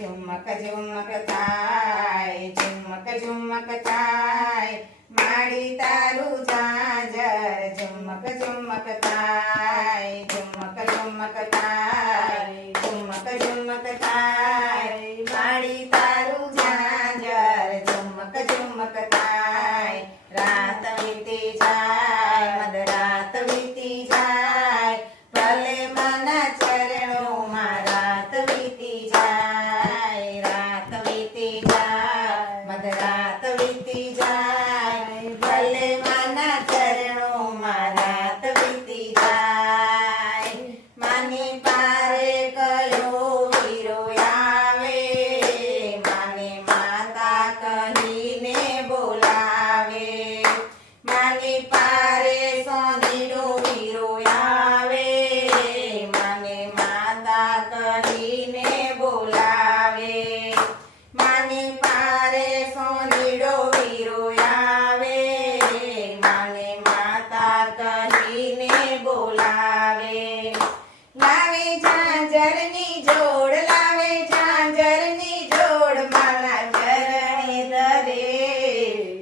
ઝુમક ઝુમક થાય, ઝુમક ઝુમક થાય, માડી તારું ઝાંઝર. ઝુમક ઝુમક થાય, ઝુમક ઝુમક થાય, ઝુમક ઝુમક થાય, માડી તારું ઝાંઝર. ઝુમક ઝુમક થાય, રાત વીતી જાય, મધરાત વીતી જાય, ભલે મના ચરણોમાં રાત વીતી જાય. રાત વીતી જાય, મધરાત વીતી જાય, ભલે મના ચરણોમાં રાત વીતી જાય. માની પારે કયો વીરો આવે, માને માતા કહીને બોલાવે. માની પારે સોંદીડો વીરો આવે, માને માતા કહીને બોલાવે. માની પારે સોંદીડો વીરો આવે, માને માતા કહીને બોલાવે. લાવે ઝાંઝરની જોડ, લાવે ઝાંઝરની જોડ, મારા ચરણે ધરે.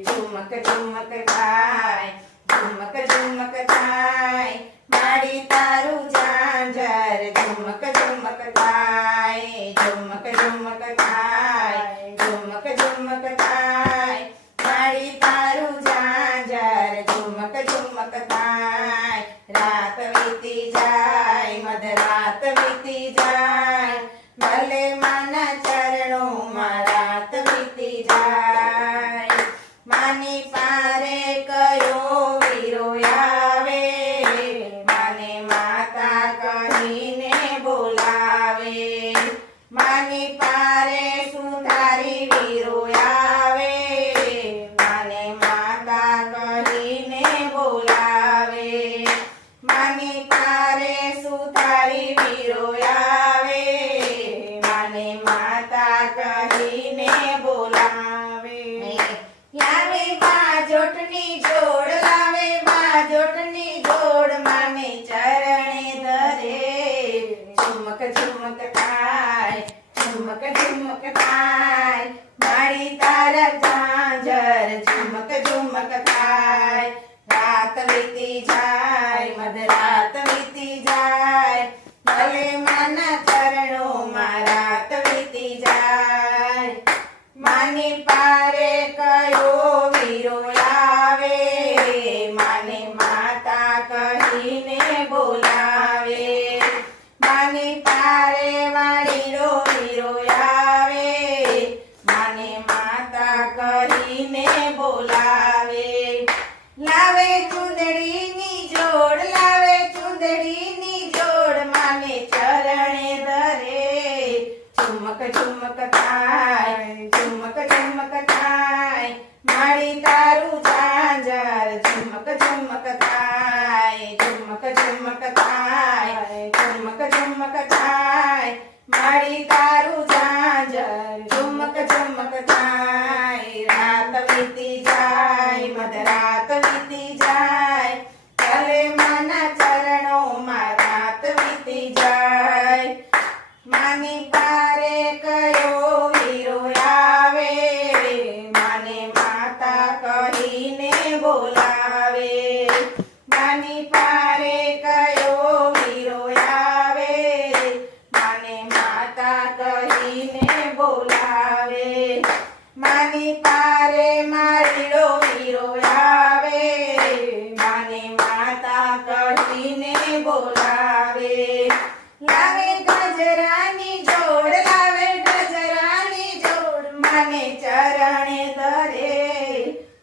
ઝુમક ઝુમક થાય, ઝુમક ઝુમક થાય, માડી તારું ઝાંઝર. ઝુમક ઝુમક થાય, ઝુમક ઝુમક થાય, ઝુમક ઝુમક થાય, માડી તારું ઝાંઝર. ઝુમક ઝુમક થાય, રાત વીતી જાય, મધરાત વીતી જાય, ભલે માના ચરણોમાં રાત વીતી જાય. માની પારે કયો વીરો આવે, માને માતા કહીને બોલાવે. માની પારે સુધારી વીરો આવે, માને માતા કહીને બોલાવે. માની પારે સુધારી વીરો આવે, માને માતા કહીને બોલાવે. લાવે બાજોટની જોડ, લાવે બાજોટની જોડ, માને ચરણે ધરે. ઝુમક ઝુમક થાય, ઝુમક ઝુમક થાય, માડી તારા ઝાંઝર. ઝુમક ઝુમક થાય, રાત વીતી જાય, મધરાત વીતી જાય, ભલે માના ચરણોમાં રાત વીતી જાય. માની પારે કયો વીરો આવે, માને માતા કહીને બોલાવે. માની પારે વાડીડો વીરો આવે, માને માતા કહીને બોલાવે. લાવે ચૂંદડીની જોડ, લાવે ચૂંદડીની જોડ, માને ચરણે ધરે. ઝુમક ઝુમક થાય, ઝુમક ઝુમક થાય, માડી તારું ઝાંઝર. ઝુમક ઝુમક થાય, ઝુમક ઝુમક થાય, ઝુમક ઝુમક થાય, માડી તારું ઝાંઝર. ઝુમક ઝુમક થાય, રાત વીતી જાય, મધરાત વીતી જાય, ભલે માના ચરણોમાં રાત વીતી જાય. માની પારે કયો વીરો આવે, માને માતા કહીને બોલાવે. માની પારે કયો વીરો આવે, માને માતા કહીને બોલાવે. માની પારે મારીડો વીરો આવે, માને માતા કહીને બોલાવે. લાવે ગજરાની જોડ, લાવે ગજરાની જોડ, માને ચરણે ધરે.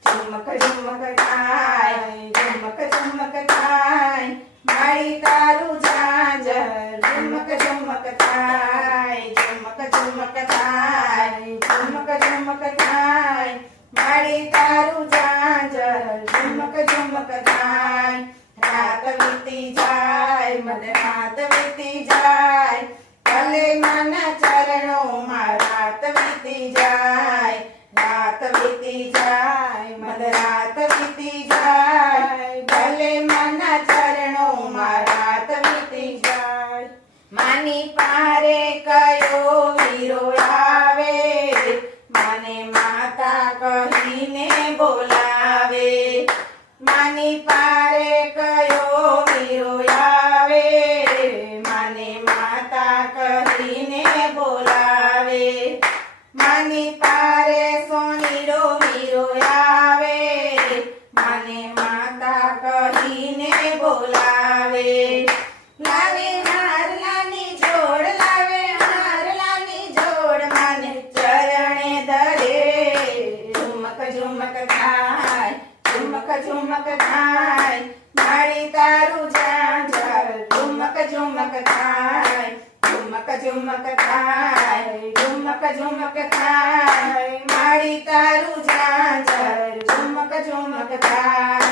ઝુમક ઝુમક થાય, ઝુમક ઝુમક થાય, માડી તારું ઝાંઝર. ઝુમક ઝુમક થાય, ઝુમક ઝુમક થાય, ઝુમક ઝુમક થાય, માડી તારું ઝાંઝર. ઝુમક ઝુમક થાય, રાત વીતી જાય, મધરાત વીતી જાય, ભલે માના ચરણોમાં રાત વીતી જાય. રાત વીતી જાય, મધરાત વીતી જાય, ભલે માના ચરણોમાં રાત વીતી જાય. માની પારે કયો વીરો થાય ઝુમક ઝુમક થાય માડી તારું ઝાંઝર ઝુમક ઝુમક થાય ઝુમક ઝુમક થાય ઝુમક ઝુમક થાય માડી તારું ઝાંઝર ઝુમક ઝુમક થાય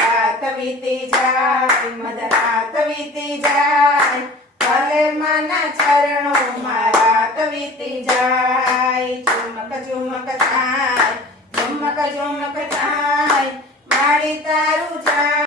રાત વીતી જાય મધરાત વીતી જાય ભલે માના ચરણોમાં રાત વીતી જાય ઝુમક ઝુમક થાય ઝુમક ઝુમક થાય માડી તારું